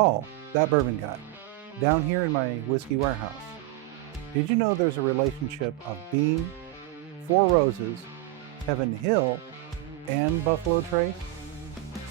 Paul, that bourbon guy, down here in my whiskey warehouse. Did you know there's a relationship of Beam, Four Roses, Heaven Hill, and Buffalo Trace?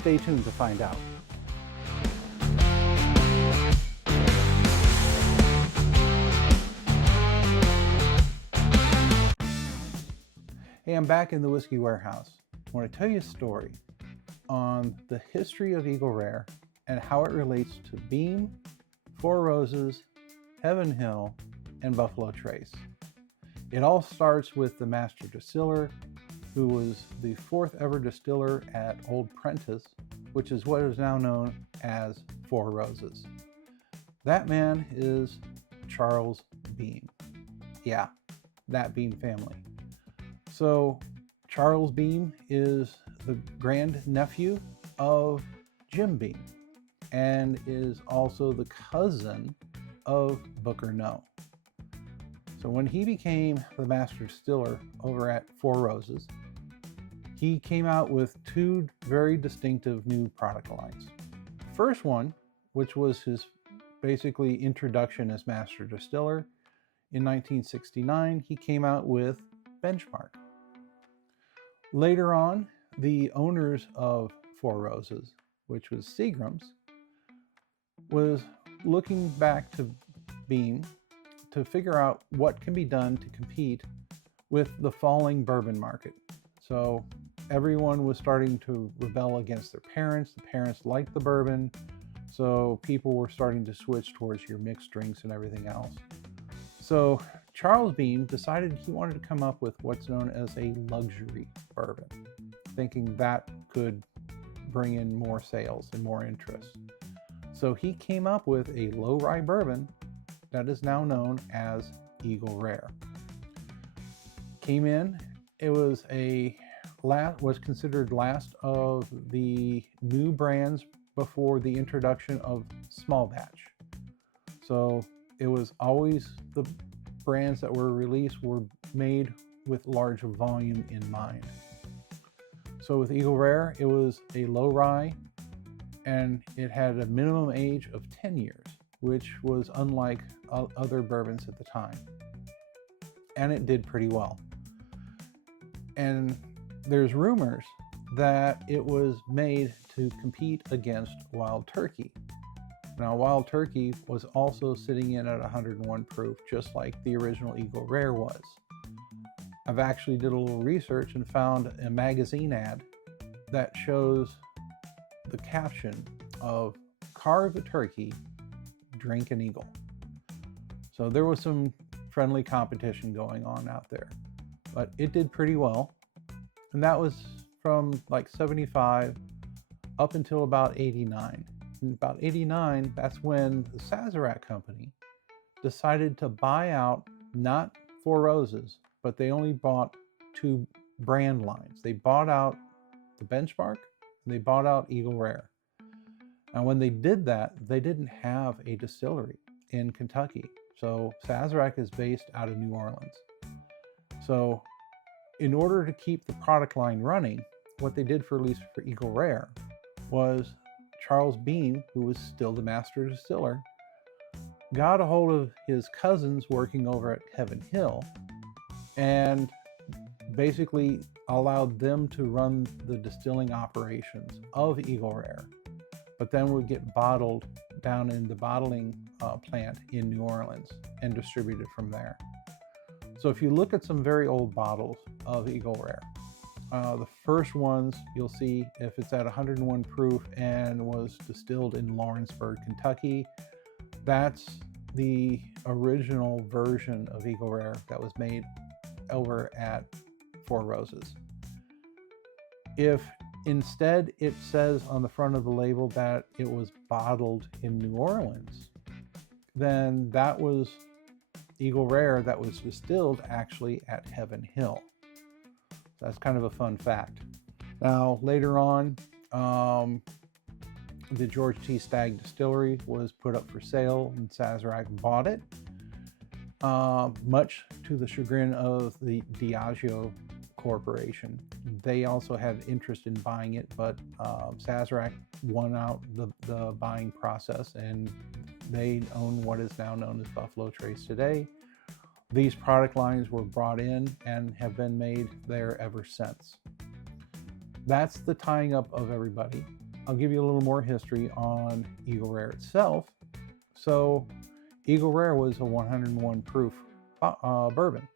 Stay tuned to find out. Hey, I'm back in the whiskey warehouse. I want to tell you a story on the history of Eagle Rare and how it relates to Beam, Four Roses, Heaven Hill, and Buffalo Trace. It all starts with the master distiller, who was the fourth ever distiller at Old Prentice, which is what is now known as Four Roses. That man is Charles Beam. Yeah, that Beam family. So Charles Beam is the grandnephew of Jim Beam and is also the cousin of Booker Noe. So when he became the master distiller over at Four Roses, he came out with two very distinctive new product lines. First one, which was his basically introduction as master distiller, in 1969, he came out with Benchmark. Later on, the owners of Four Roses, which was Seagram's, was looking back to Beam to figure out what can be done to compete with the falling bourbon market. So everyone was starting to rebel against their parents. The parents liked the bourbon, so people were starting to switch towards your mixed drinks and everything else. So Charles Beam decided he wanted to come up with what's known as a luxury bourbon, thinking that could bring in more sales and more interest. So he came up with a low rye bourbon that is now known as Eagle Rare. Came in, it was considered last of the new brands before the introduction of small batch. So it was always the brands that were released were made with large volume in mind. So with Eagle Rare, it was a low rye and it had a minimum age of 10 years, which was unlike other bourbons at the time. And it did pretty well. And there's rumors that it was made to compete against Wild Turkey. Now, Wild Turkey was also sitting in at 101 proof, just like the original Eagle Rare was. I've actually did a little research and found a magazine ad that shows the caption of "Carve a Turkey, Drink an Eagle." So there was some friendly competition going on out there, but it did pretty well. And that was from like 75 up until about 89. In about 89, that's when the Sazerac company decided to buy out not Four Roses, but they only bought two brand lines. They bought out the Benchmark and they bought out Eagle Rare. And when they did that, they didn't have a distillery in Kentucky. So Sazerac is based out of New Orleans. So in order to keep the product line running, what they did for at least for Eagle Rare was Charles Beam, who was still the master distiller, got a hold of his cousins working over at Heaven Hill and basically allowed them to run the distilling operations of Eagle Rare, but then would get bottled down in the bottling plant in New Orleans and distributed from there. So if you look at some very old bottles of Eagle Rare, the first ones you'll see, if it's at 101 proof and was distilled in Lawrenceburg, Kentucky, that's the original version of Eagle Rare that was made over at Four Roses. If instead it says on the front of the label that it was bottled in New Orleans, then that was Eagle Rare that was distilled actually at Heaven Hill. So that's kind of a fun fact. Now, later on, the George T. Stagg Distillery was put up for sale and Sazerac bought it, much to the chagrin of the Diageo Corporation. they also had interest in buying it, but Sazerac won out the buying process, and they own what is now known as Buffalo Trace today. These product lines were brought in and have been made there ever since. That's the tying up of everybody. I'll give you a little more history on Eagle Rare itself. So Eagle Rare was a 101 proof bourbon,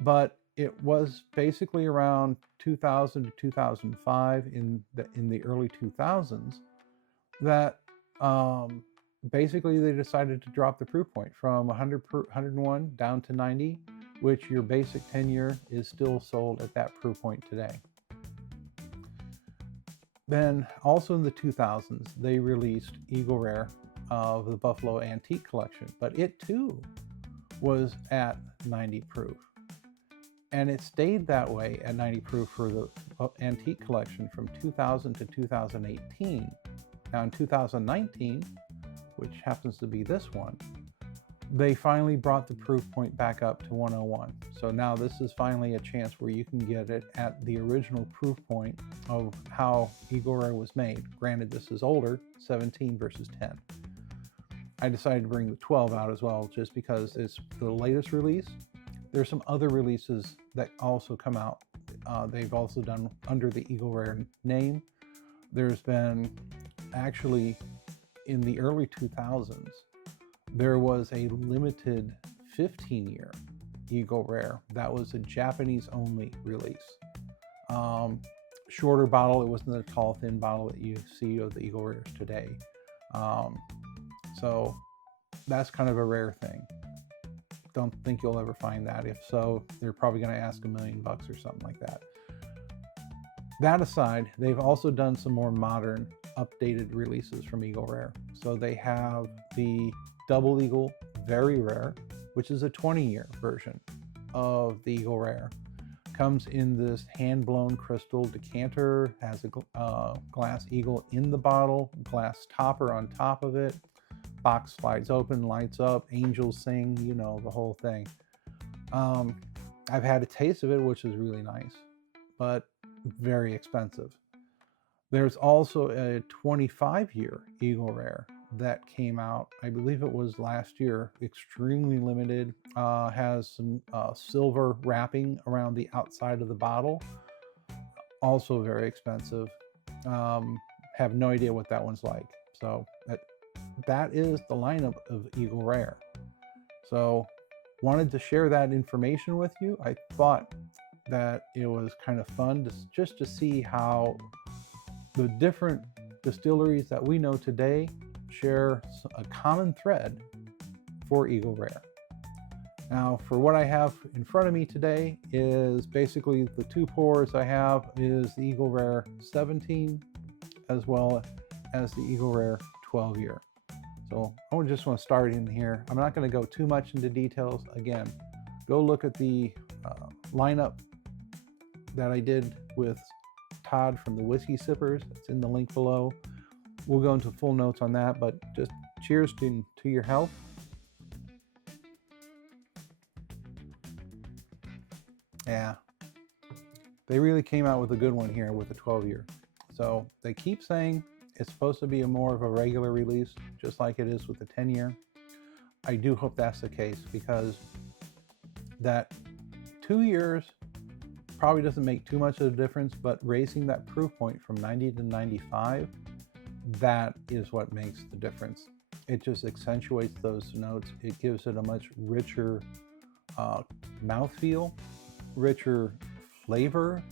but it was basically around 2000 to 2005, in the early 2000s, that basically they decided to drop the proof point from 101 down to 90, which your basic 10-year is still sold at that proof point today. Then also in the 2000s, they released Eagle Rare of the Buffalo Antique Collection, but it too was at 90 proof. And it stayed that way at 90 proof for the Antique Collection from 2000 to 2018. Now in 2019, which happens to be this one, they finally brought the proof point back up to 101. So now this is finally a chance where you can get it at the original proof point of how Eagle Rare was made. Granted, this is older, 17 versus 10. I decided to bring the 12 out as well, just because it's the latest release. There's some other releases that also come out. They've also done under the Eagle Rare name. There's been, actually, in the early 2000s, there was a limited 15-year Eagle Rare that was a Japanese only release. Shorter bottle. It wasn't the tall, thin bottle that you see of the Eagle Rares today. So that's kind of a rare thing. Don't think you'll ever find that. If so, they're probably going to ask $1 million or something like that. That aside, they've also done some more modern, updated releases from Eagle Rare. So they have the Double Eagle Very Rare, which is a 20-year version of the Eagle Rare. Comes in this hand-blown crystal decanter, has a glass eagle in the bottle, glass topper on top of it. Box slides open, lights up, angels sing, you know, the whole thing. I've had a taste of it, which is really nice, but very expensive. There's also a 25-year Eagle Rare that came out, I believe it was last year, extremely limited, has some silver wrapping around the outside of the bottle, also very expensive. Have no idea what that one's like. So that is the lineup of Eagle Rare. So wanted to share that information with you. I thought that it was kind of fun just to see how the different distilleries that we know today share a common thread for Eagle Rare. Now, for what I have in front of me today is basically the two pours I have is the Eagle Rare 17 as well as the Eagle Rare 12-year. So I just want to start in here. I'm not going to go too much into details. Again, go look at the lineup that I did with Todd from the Whiskey Sippers. It's in the link below. We'll go into full notes on that, but just cheers to your health. Yeah, they really came out with a good one here with the 12-year. So they keep saying it's supposed to be more of a regular release, just like it is with the 10-year. I do hope that's the case, because that 2 years probably doesn't make too much of a difference, but raising that proof point from 90 to 95, that is what makes the difference. It just accentuates those notes. It gives it a much richer mouthfeel, richer flavor.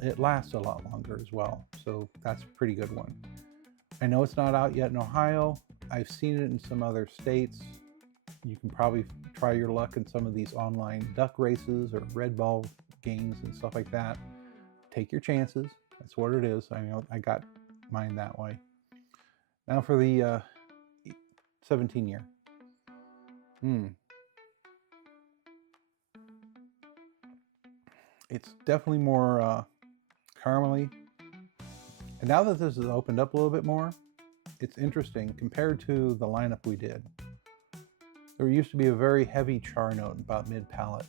It lasts a lot longer as well. So that's a pretty good one. I know it's not out yet in Ohio. I've seen it in some other states. You can probably try your luck in some of these online duck races or red ball games and stuff like that. Take your chances. That's what it is. I know I got mine that way. Now for the 17-year. It's definitely more caramely. And now that this has opened up a little bit more, it's interesting compared to the lineup we did. There used to be a very heavy char note about mid-palate.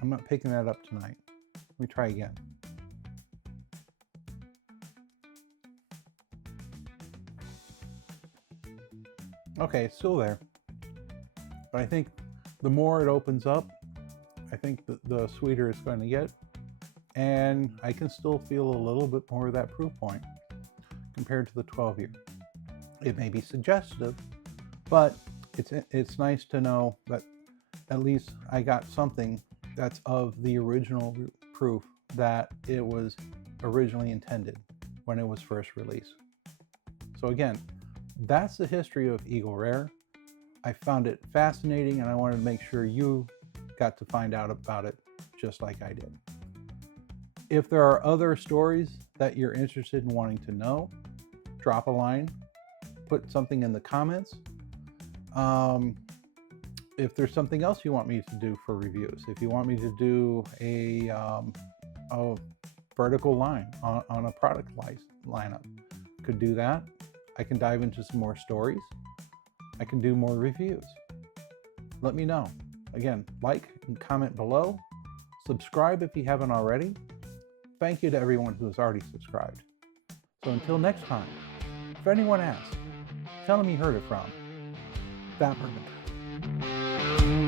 I'm not picking that up tonight. Let me try again. Okay, it's still there. But I think the more it opens up, I think the sweeter it's going to get. And I can still feel a little bit more of that proof point compared to the 12-year. It may be suggestive, but it's nice to know that at least I got something that's of the original proof that it was originally intended when it was first released. So again, that's the history of Eagle Rare. I found it fascinating, and I wanted to make sure you got to find out about it just like I did. If there are other stories that you're interested in wanting to know, drop a line, put something in the comments. If there's something else you want me to do for reviews, if you want me to do a vertical line on a product lineup, could do that. I can dive into some more stories. I can do more reviews. Let me know. Again, like and comment below. Subscribe if you haven't already. Thank you to everyone who has already subscribed. So until next time, if anyone asks, tell them you heard it from that Bourbon.